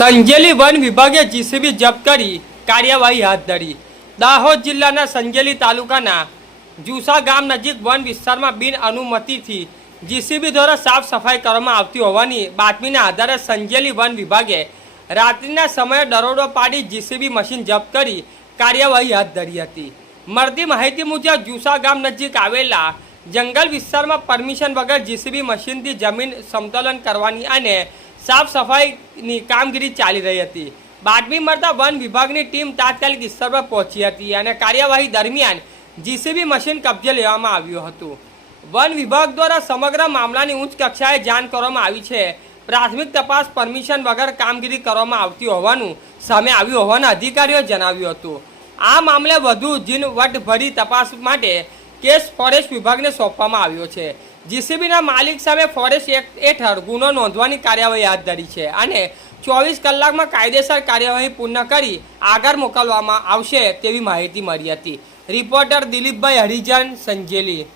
Sanjeli one વિભાગે JCB જપ્ત કરી કાર્યવાહી હાથ ધરી। દાહોદ જિલ્લાના સંજેલી તાલુકાના જુસા ગામ નજીક વન વિસ્તારમાં બિન અનુમતિથી જીસીબી દ્વારા સાફ સફાઈ કરવામાં આવતી હોવાની બાતમીના આધારે સંજેલી વન વિભાગે રાત્રિના સમયે દરોડો પાડી જીસીબી મશીન જપ્ત કરી કાર્યવાહી હાથ ધરી હતી। મળતી માહિતી મુજબ જુસા ગામ નજીક આવેલા જંગલ વિસ્તારમાં પરમિશન વગર જીસીબી મશીનથી જમીન સમતોલન કરવાની અને સાફ સફાઈની કામગીરી ચાલી રહી હતી। બાતમી મળતા વન વિભાગની ટીમ તાત્કાલિક સ્થળ પર પહોંચી હતી અને કાર્યવાહી દરમિયાન જીસીબી મશીન કબજે લેવામાં આવ્યું હતું। વન વિભાગ દ્વારા સમગ્ર મામલાની ઉચ્ચ કક્ષાએ જાણ કરવામાં આવી છે। પ્રાથમિક તપાસ પરમિશન વગર કામગીરી કરવામાં આવતી હોવાનું સામે આવ્યું હોવાના અધિકારીઓએ જણાવ્યું હતું। આ મામલે વધુ ઝીણવટભરી તપાસ માટે કેસ ફોરેસ્ટ વિભાગને સોંપવામાં આવ્યો છે। જીસીબીના માલિક સામે ફોરેસ્ટ એક્ટ હેઠળ ગુનો નોંધવાની કાર્યવાહી હાથ ધરી છે અને 24 કલાકમાં કાયદેસર કાર્યવાહી પૂર્ણ કરી આગળ મોકલવામાં આવશે તેવી માહિતી મળી હતી। રિપોર્ટર દિલીપભાઈ હરિજન, સંજેલી।